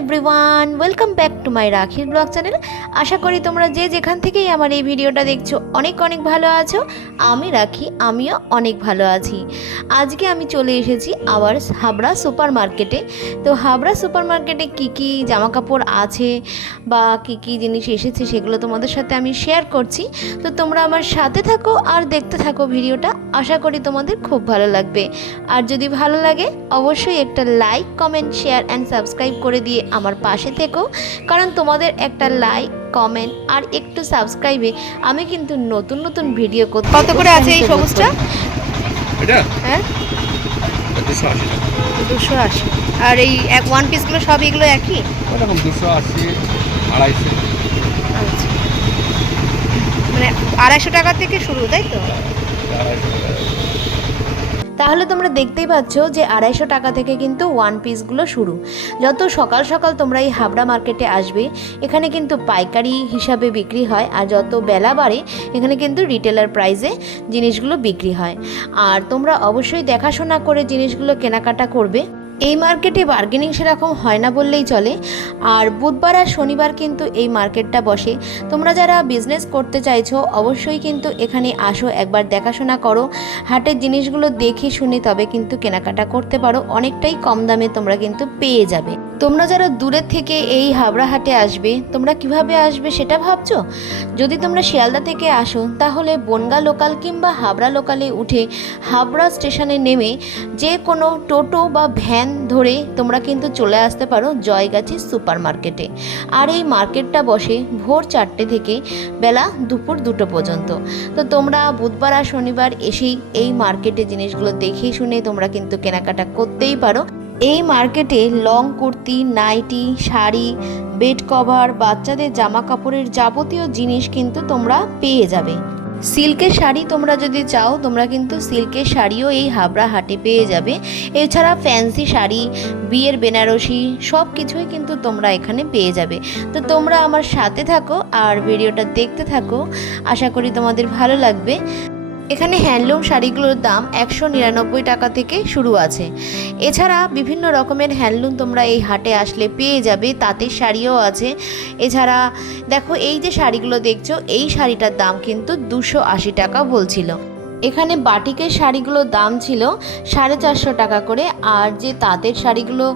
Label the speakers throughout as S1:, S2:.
S1: Everyone welcome back to my রাখির blog channel আশা করি তোমরা যে যেখান থেকেই আমার এই ভিডিওটা দেখছ, অনেক অনেক ভালো আছো। আমি রাখি, আমিও অনেক ভালো আছি। আজকে আমি চলে এসেছি আবার হাবড়া সুপার মার্কেটে তো হাবড়া সুপার মার্কেটে কী কী জামা কাপড় আছে বা কী কী জিনিস এসেছে সেগুলো তোমাদের সাথে আমি শেয়ার করছি। তো তোমরা আমার সাথে থাকো আর দেখতে থাকো ভিডিওটা। আশা করি তোমাদের খুব ভালো লাগবে। আর যদি ভালো লাগে অবশ্যই একটা like comment share and subscribe করে দিয়ে আমার পাশে থেকো। কারণ তোমাদের একটা লাইক কমেন্ট আর একটু সাবস্ক্রাইবে আমি কিন্তু নতুন নতুন ভিডিও করতে কত করে আছে এই সবুজটা? হ্যাঁ?
S2: দুশো আশি
S1: আর এই এক ওয়ান পিসগুলো সব এগুলো একই?
S2: ওরকম দুশো আশি আড়াইশো।
S1: আচ্ছা। মানে আড়াইশো টাকা থেকে শুরু তাই তো? তাহলে তোমরা দেখতেই পাচ্ছ যে আড়াইশো টাকা থেকে কিন্তু ওয়ান পিসগুলো শুরু। যত সকাল সকাল তোমরা এই হাবড়া মার্কেটে আসবে, এখানে কিন্তু পাইকারি হিসাবে বিক্রি হয় আর যত বেলা বাড়ে, এখানে কিন্তু রিটেলার প্রাইসে জিনিসগুলো বিক্রি হয়। আর তোমরা অবশ্যই দেখাশোনা করে জিনিসগুলো কেনাকাটা করবে। এই মার্কেটে বার্গেনিং সেরকম হয় না বললেই চলে। আর বুধবার আর শনিবার কিন্তু এই মার্কেটটা বসে। তোমরা যারা বিজনেস করতে চাইছো, অবশ্যই কিন্তু এখানে আসো, একবার দেখাশোনা করো। হাটের জিনিসগুলো দেখে শুনে তবে কিন্তু কেনাকাটা করতে পারো। অনেকটাই কম দামে তোমরা কিন্তু পেয়ে যাবে। তোমরা যারা দূরের থেকে এই হাবড়া হাটে আসবে, তোমরা কীভাবে আসবে সেটা ভাবছ? যদি তোমরা শিয়ালদা থেকে আসো, তাহলে বনগা লোকাল কিংবা হাবড়া লোকালে উঠে হাবড়া স্টেশনে নেমে যে কোনো টোটো বা ভ্যান ধরে তোমরা কিন্তু চলে আসতে পারো জয়গাছি সুপার মার্কেটে আর এই মার্কেটটা বসে ভোর চারটে থেকে বেলা দুপুর দুটো পর্যন্ত। তো তোমরা বুধবার আর শনিবার এসেই এই মার্কেটে জিনিসগুলো দেখে শুনে তোমরা কিন্তু কেনাকাটা করতেই পারো। এই মার্কেটে long kurti, nightie, sari, bed cover, বাচ্চাদের জামা কাপড়ের যাবতীয় জিনিস কিন্তু তোমরা পেয়ে যাবে। সিল্কের শাড়ি তোমরা যদি চাও, তোমরা কিন্তু সিল্কের শাড়িও এই হাবড়া হাটে পেয়ে যাবে। এছাড়া ফ্যান্সি শাড়ি, বিয়ের বেনারসি সব কিছুই কিন্তু তোমরা এখানে পেয়ে যাবে। তো তোমরা আমার সাথে থাকো আর ভিডিওটা দেখতে থাকো। আশা করি তোমাদের ভালো লাগবে। এখানে হ্যান্ডলুম শাড়িগুলোর দাম একশো নিরানব্বই টাকা থেকে শুরু আছে। এছাড়া বিভিন্ন রকমের হ্যান্ডলুম তোমরা এই হাটে আসলে পেয়ে যাবে, তাঁতের শাড়িও আছে। এছাড়া দেখো, এই যে শাড়িগুলো দেখছ, এই শাড়িটার দাম কিন্তু দুশো আশি টাকা বলছিল। এখানে বাটিকের শাড়িগুলোর দাম ছিল সাড়ে চারশো টাকা করে, আর যে তাঁতের শাড়িগুলো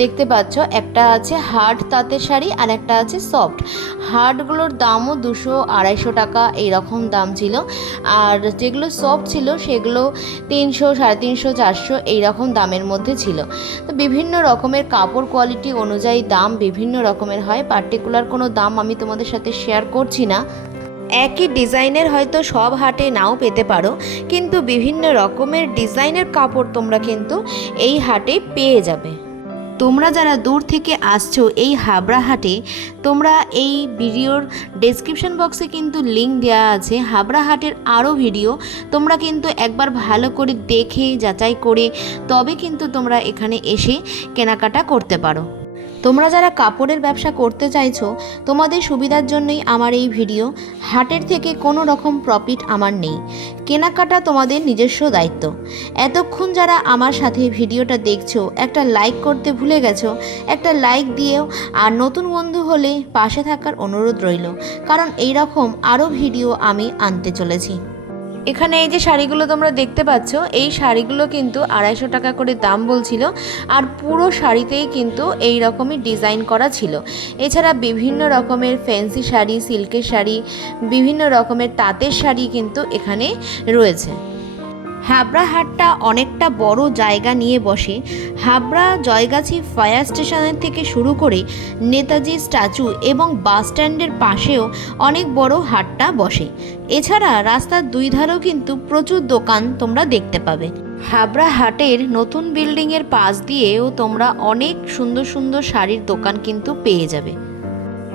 S1: দেখতে পাচ্ছ, একটা আছে হার্ড তাঁতের শাড়ি আর একটা আছে সফট। হার্ডগুলোর দামও দুশো আড়াইশো টাকা এইরকম দাম ছিল, আর যেগুলো সফট ছিল সেগুলো তিনশো, সাড়ে তিনশো, চারশো এইরকম দামের মধ্যে ছিল। তো বিভিন্ন রকমের কাপড় কোয়ালিটি অনুযায়ী দাম বিভিন্ন রকমের হয়, পার্টিকুলার কোনো দাম আমি তোমাদের সাথে শেয়ার করছি না। একই ডিজাইনের হয়তো সব হাটে নাও পেতে পারো, কিন্তু বিভিন্ন রকমের ডিজাইনের কাপড় তোমরা কিন্তু এই হাটে পেয়ে যাবে। তোমরা যারা দূর থেকে আসছো এই হাবড়া হাটে, তোমরা এই ভিডিওর ডেসক্রিপশন বক্সে কিন্তু লিঙ্ক দেওয়া আছে। হাবড়া হাটের আরও ভিডিও তোমরা কিন্তু একবার ভালো করে দেখে, যাচাই করে, তবে কিন্তু তোমরা এখানে এসে কেনাকাটা করতে পারো। তোমরা যারা কাপড়ের ব্যবসা করতে চাইছো, তোমাদের সুবিধার জন্যই আমার এই ভিডিও। হাটের থেকে কোনো রকম প্রফিট আমার নেই। কেনাকাটা তোমাদের নিজস্ব দায়িত্ব। এতক্ষণ যারা আমার সাথে ভিডিওটা দেখছ, একটা লাইক করতে ভুলে গেছো, একটা লাইক দিয়েও আর নতুন বন্ধু হলে পাশে থাকার অনুরোধ রইল। কারণ এই রকম আরও ভিডিও আমি আনতে চলেছি। এখানে এই যে শাড়িগুলো তোমরা দেখতে পাচ্ছ, এই শাড়িগুলো কিন্তু আড়াইশো টাকা করে দাম বলছিল, আর পুরো শাড়িতেই কিন্তু এই রকমই ডিজাইন করা ছিল। এছাড়া বিভিন্ন রকমের ফ্যান্সি শাড়ি, সিল্কের শাড়ি, বিভিন্ন রকমের তাঁতের শাড়ি কিন্তু এখানে রয়েছে। হাবড়া হাটটা অনেকটা বড় জায়গা নিয়ে বসে। হাবড়া জয়গাছি ফায়ার স্টেশনের থেকে শুরু করে নেতাজি স্ট্যাচু এবং বাস স্ট্যান্ডের পাশেও অনেক বড় হাটটা বসে। এছাড়া রাস্তার দুই ধারেও কিন্তু প্রচুর দোকান তোমরা দেখতে পাবে। হাবড়া হাটের নতুন বিল্ডিংয়ের পাশ দিয়েও তোমরা অনেক সুন্দর সুন্দর শাড়ির দোকান কিন্তু পেয়ে যাবে।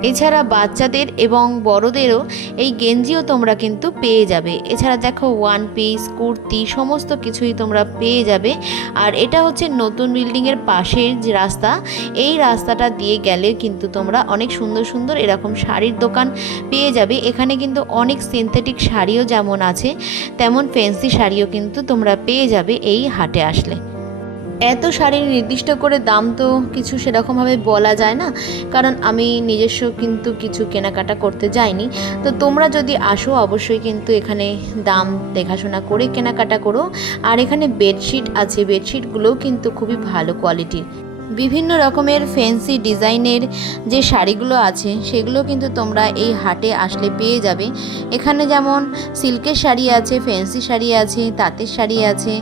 S1: এছাড়া বাচ্চাদের এবং বড়দেরও এই গেঞ্জিও তোমরা কিন্তু পেয়ে যাবে। এছাড়া দেখো ওয়ান পিস কুর্তি, সমস্ত কিছুই তোমরা পেয়ে যাবে। আর এটা হচ্ছে নতুন বিল্ডিংয়ের পাশের যে রাস্তা, এই রাস্তাটা দিয়ে গেলে কিন্তু তোমরা অনেক সুন্দর সুন্দর এরকম শাড়ির দোকান পেয়ে যাবে। এখানে কিন্তু অনেক সিনথেটিক শাড়িও যেমন আছে, তেমন ফ্যান্সি শাড়িও কিন্তু তোমরা পেয়ে যাবে এই হাটে আসলে। এত শাড়ির নির্দিষ্ট করে দাম তো কিছু সেরকমভাবে বলা যায় না, কারণ আমি নিজস্ব কিন্তু কিছু কেনাকাটা করতে যাইনি। তো তোমরা যদি আসো, অবশ্যই কিন্তু এখানে দাম দেখাশোনা করে কেনাকাটা করো। আর এখানে বেডশিট আছে, বেডশিটগুলোও কিন্তু খুবই ভালো কোয়ালিটির বিভিন্ন রকমের ফ্যান্সি ডিজাইনের যে শাড়িগুলো আছে, সেগুলো কিন্তু তোমরা এই হাটে আসলে পেয়ে যাবে। এখানে যেমন সিল্কের শাড়ি আছে ফ্যান্সি শাড়ি আছে, তাঁতের শাড়ি আছে,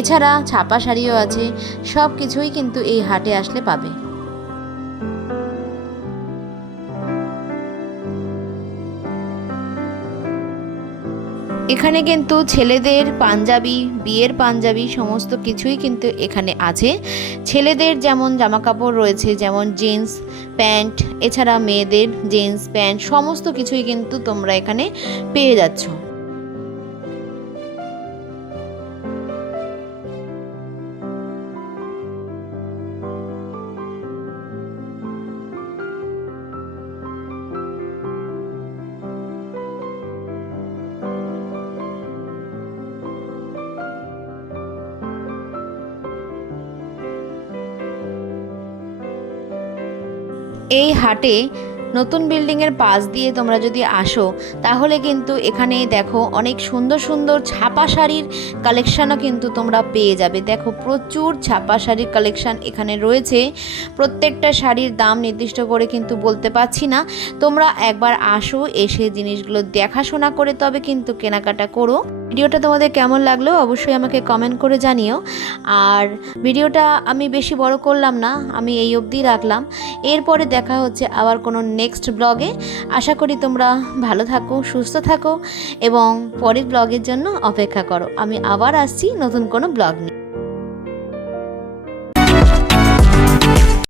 S1: এছাড়া ছাপা শাড়িও আছে সব কিছুই কিন্তু এই হাটে আসলে পাবে। এখানে কিন্তু ছেলেদের পাঞ্জাবি, বিয়ের পাঞ্জাবি সমস্ত কিছুই কিন্তু এখানে আছে। ছেলেদের যেমন জামা কাপড় রয়েছে, যেমন জিন্স প্যান্ট এছাড়া মেয়েদের জিন্স প্যান্ট সমস্ত কিছুই কিন্তু তোমরা এখানে পেয়ে যাচ্ছ। এই হাটে নতুন বিল্ডিংয়ের পাশ দিয়ে তোমরা যদি আসো, তাহলে কিন্তু এখানে দেখো অনেক সুন্দর সুন্দর ছাপা শাড়ির কালেকশানও কিন্তু তোমরা পেয়ে যাবে। দেখো প্রচুর ছাপা শাড়ির কালেকশান এখানে রয়েছে। প্রত্যেকটা শাড়ির দাম নির্দিষ্ট করে কিন্তু বলতে পারছি না। তোমরা একবার আসো, এসে জিনিসগুলো দেখাশোনা করে তবে কিন্তু কেনাকাটা করো। ভিডিওটা তোমাদের কেমন লাগল অবশ্যই আমাকে কমেন্ট করে জানিও। আর ভিডিওটা আমি বেশি বড় করলাম না, আমি এই অবধি রাখলাম। এরপরে দেখা হচ্ছে আবার কোনো নেক্সট ব্লগে আশা করি তোমরা ভালো থাকো, সুস্থ থাকো এবং পরের ব্লগের জন্য অপেক্ষা করো। আমি আবার আসছি নতুন কোনো ব্লগ নিয়ে।